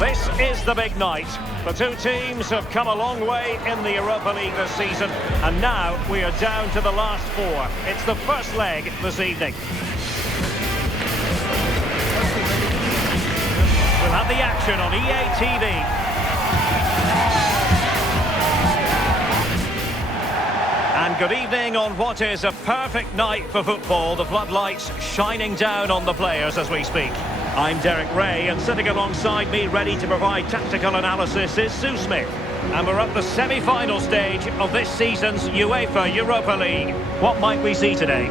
This is the big night. The two teams have come a long way in the Europa League this season, and now we are down to the last four. It's the first leg this evening. We'll have the action on EA TV. And good evening on what is a perfect night for football. The floodlights shining down on the players as we speak. I'm Derek Ray, and sitting alongside me, ready to provide tactical analysis, is Sue Smith. And we're at the semi-final stage of this season's UEFA Europa League. What might we see today?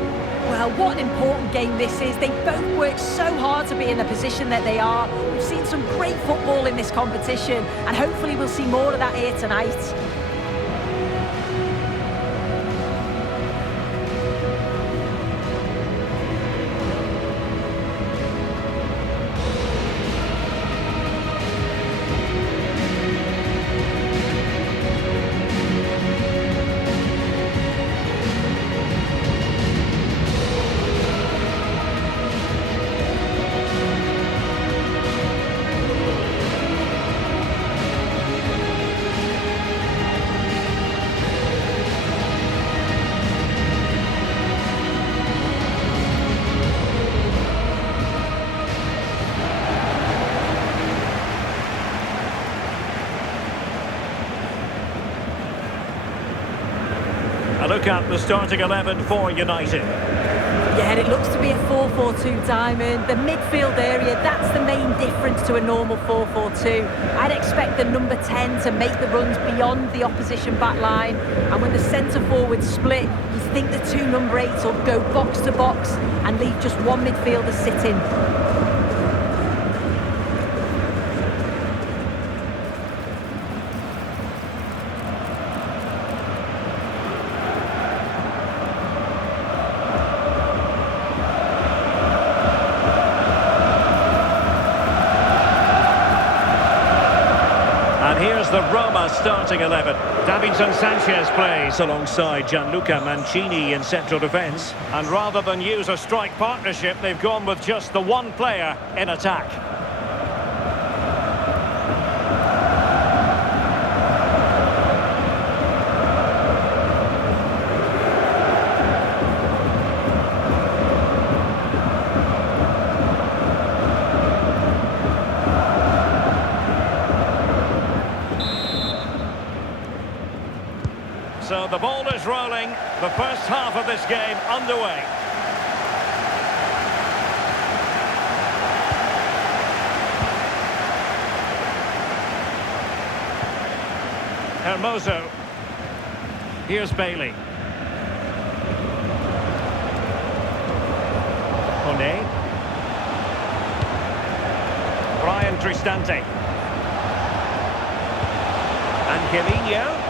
Well, what an important game this is. They both worked so hard to be in the position that they are. We've seen some great football in this competition, and hopefully we'll see more of that here tonight. A look at the starting 11 for United. Yeah, it looks to be a 4-4-2 diamond. The midfield area, that's the main difference to a normal 4-4-2. I'd expect the number 10 to make the runs beyond the opposition back line. And when the centre-forwards split, you think the two number 8s will go box to box and leave just one midfielder sitting. Here's the Roma starting 11. Davinson Sanchez plays alongside Gianluca Mancini in central defence. And rather than use a strike partnership, they've gone with just the one player in attack. So the ball is rolling, the first half of this game underway. Hermoso. Here's Bailey. One. Brian Cristante. Angelino.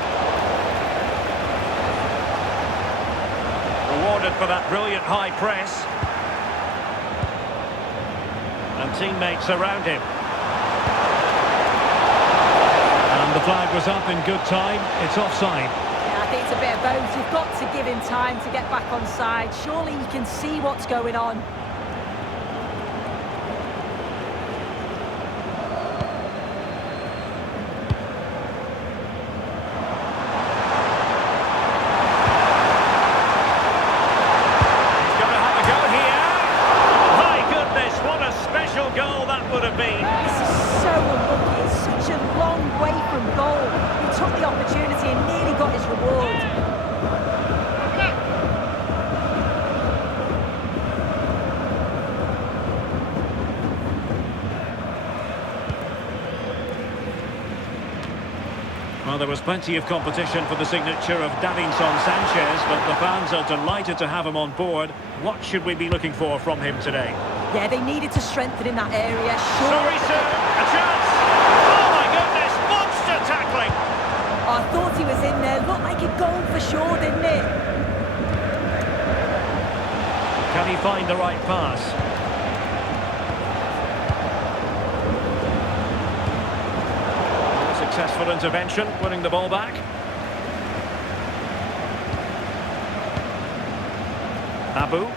Rewarded for that brilliant high press. And teammates around him. And the flag was up in good time. It's offside. Yeah, I think it's a bit of both. You've got to give him time to get back on side. Surely you can see what's going on. Goal that would have been. This is so unlucky. It's such a long way from goal. He took the opportunity and nearly got his reward. Well, there was plenty of competition for the signature of Davinson Sanchez, but the fans are delighted to have him on board. What should we be looking for from him today? Yeah, they needed to strengthen in that area. Sorry, sir. A chance. Oh, my goodness. Monster tackling. Oh, I thought he was in there. Looked like a goal for sure, didn't it? Can he find the right pass? Successful intervention, winning the ball back. Abu.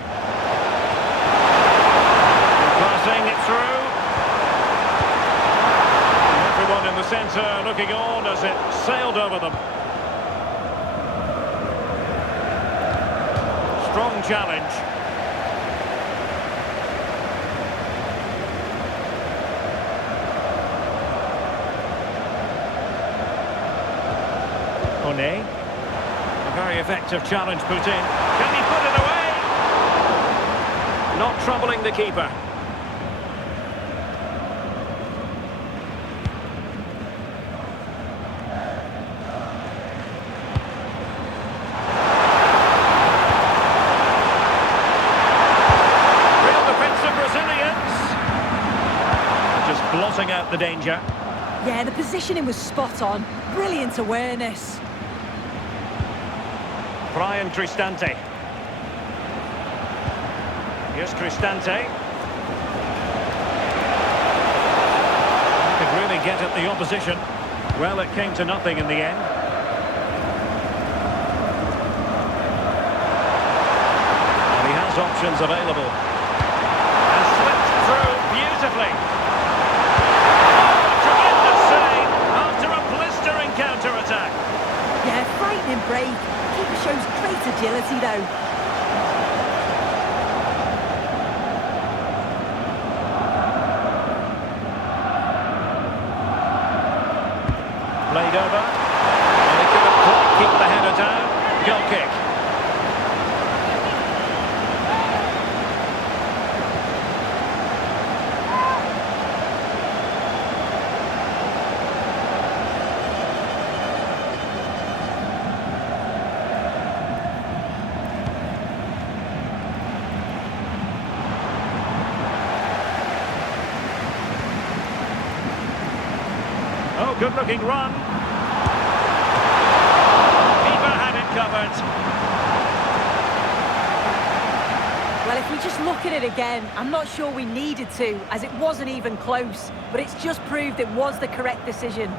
Passing it through. looking on as it sailed over them. Strong challenge. One. A very effective challenge put in. Can he put it away? Not troubling the keeper. Real defensive resilience. Just blotting out the danger. Yeah, the positioning was spot on. Brilliant awareness. Brian Cristante. Here's Cristante. He could really get at the opposition. Well, it came to nothing in the end. And he has options available. And slipped through beautifully. Oh, tremendous save after a blistering counter-attack. Yeah, frightening break. Keeper shows great agility, though. Played over. And he couldn't quite keep the header down. Goal kick. Oh, good-looking run. Keeper had it covered. Well, if we just look at it again, I'm not sure we needed to, as it wasn't even close. But it's just proved it was the correct decision.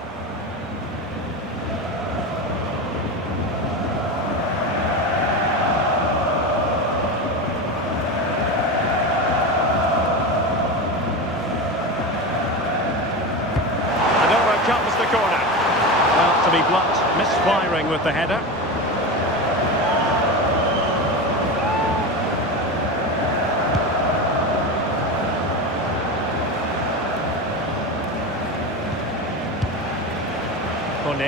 Comes the corner. Well, to be blunt, misfiring with the header. One.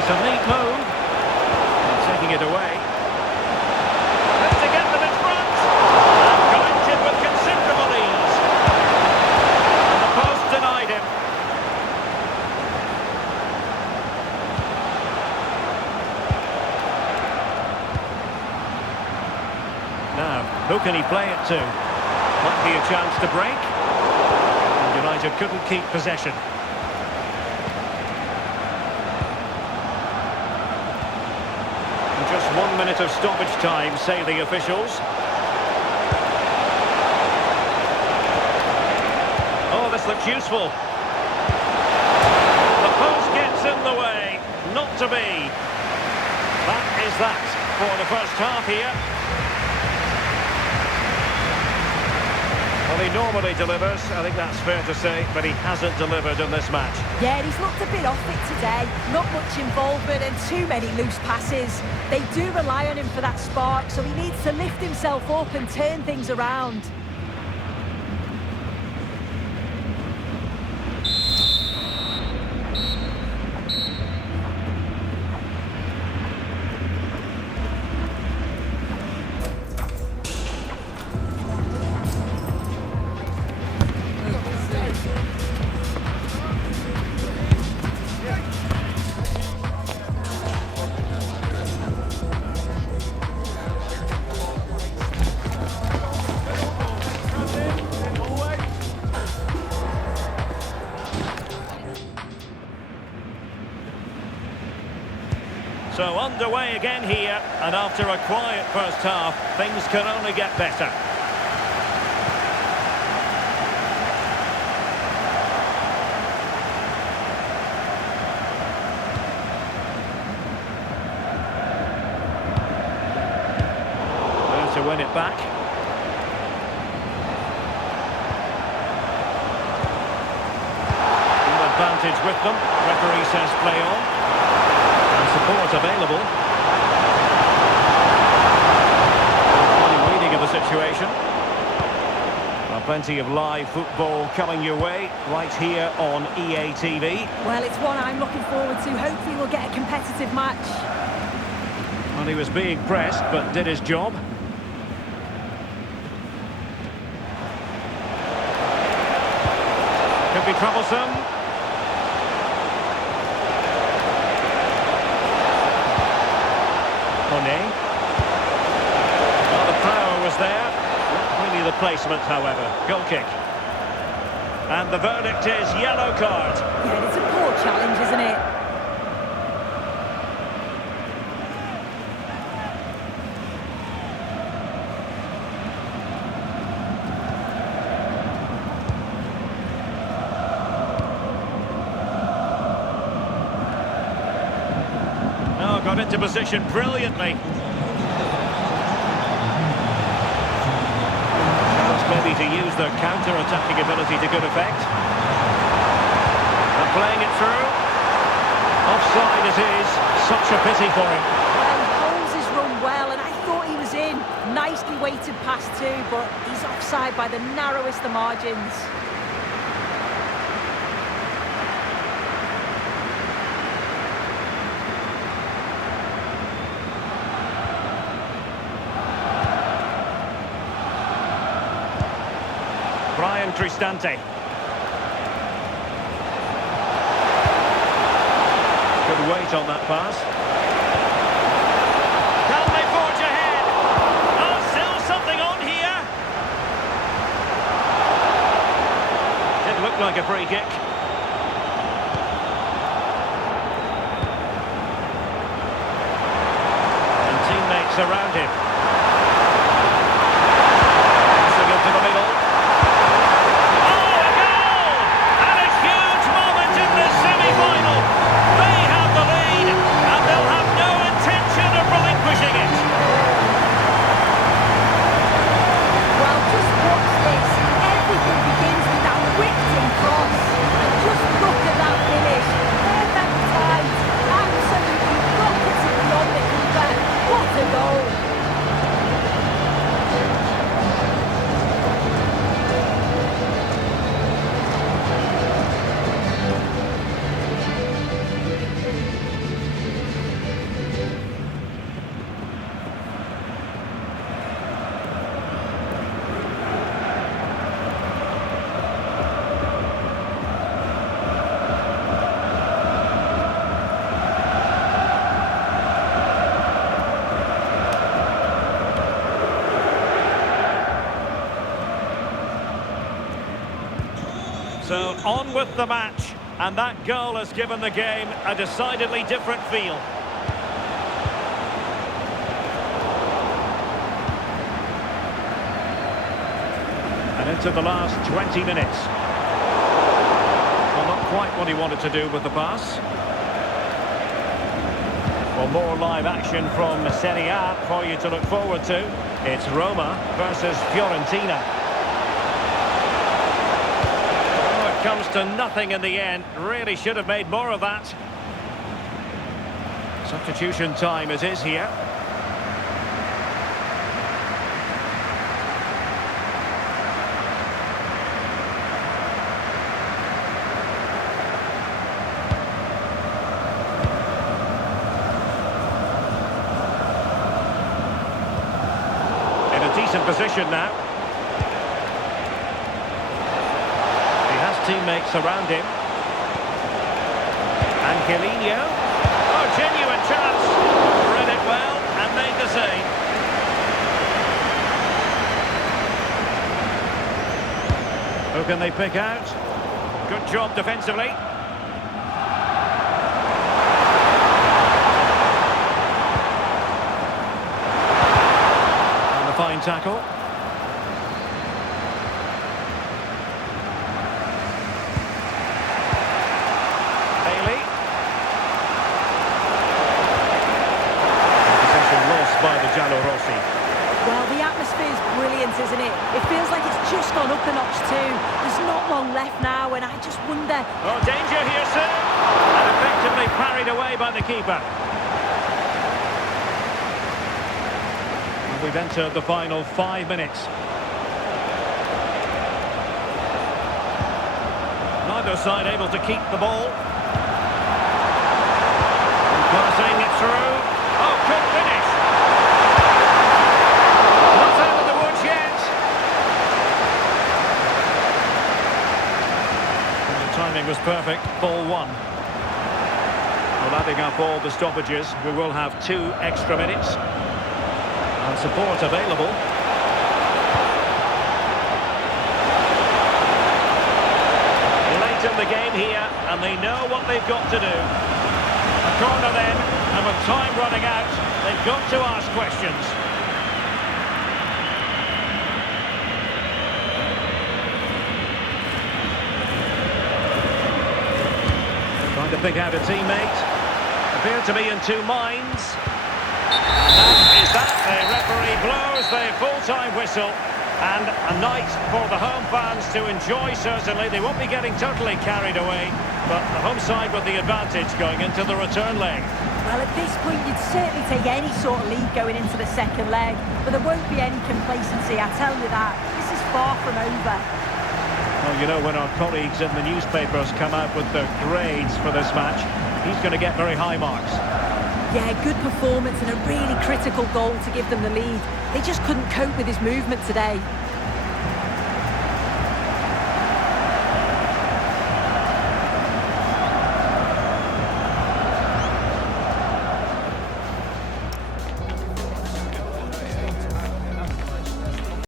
It's a neat move. And taking it away. Has to get them in front. And collected with considerable ease. Denied him. Now, who can he play it to? Might be a chance to break. And United couldn't keep possession. And just 1 minute of stoppage time, say the officials. Oh, this looks useful. The post gets in the way. Not to be. That is that for the first half here. Well, he normally delivers, I think that's fair to say, but he hasn't delivered in this match. Yeah, he's looked a bit off it today. Not much involvement and too many loose passes. They do rely on him for that spark, so he needs to lift himself up and turn things around. So underway again here, and after a quiet first half, things can only get better. There to win it back. advantage with them. Referee says play on. And support available. Funny reading of the situation. Well, plenty of live football coming your way right here on EA TV. Well, it's one I'm looking forward to. Hopefully we'll get a competitive match. Well, he was being pressed, but did his job. Could be troublesome. Monet. Well, the power was there. Not really the placement, however. Goal kick. And the verdict is yellow card. Yeah, it's a poor challenge, isn't it? Got into position brilliantly. Chance maybe to use their counter-attacking ability to good effect. And playing it through. Offside it is. Such a pity for him. Well, holds his run well, and I thought he was in. Nicely weighted pass too, but he's offside by the narrowest of margins. Cristante. Good weight on that pass. Can they forge ahead? Oh, still something on here. Did look like a free kick. And teammates around him. Passing into the middle. So on with the match, and that goal has given the game a decidedly different feel. And into the last 20 minutes. Well, not quite what he wanted to do with the pass. Well, more live action from Serie A for you to look forward to. It's Roma versus Fiorentina. Comes to nothing in the end. Really should have made more of that. Substitution time it is here. In a decent position now. Teammates around him. Angelino. Oh, genuine chance. Read it well and made the save. Who can they pick out? Good job defensively. And a fine tackle. Well, the atmosphere is brilliant confidence, isn't it? It feels like it's just gone up a notch too. There's not long left now, and I just wonder... Oh, danger here soon! And effectively parried away by the keeper. And we've entered the final 5 minutes. Neither side able to keep the ball. Passing it through. Oh, good finish. Not out of the woods yet. And the timing was perfect. Ball one. Well, adding up all the stoppages, we will have 2 extra minutes. And support available. Late in the game here, and they know what they've got to do. A corner then, and with time running out, they've got to ask questions. Trying to pick out a teammate. Appear to be in 2 minds. And that is that. The referee blows the full-time whistle. And a night for the home fans to enjoy, certainly. They won't be getting totally carried away, but the home side with the advantage going into the return leg. Well, at this point, you'd certainly take any sort of lead going into the second leg, but there won't be any complacency, I tell you that. This is far from over. Well, you know, when our colleagues in the newspapers come out with their grades for this match, he's going to get very high marks. Yeah, good performance and a really critical goal to give them the lead. They just couldn't cope with his movement today.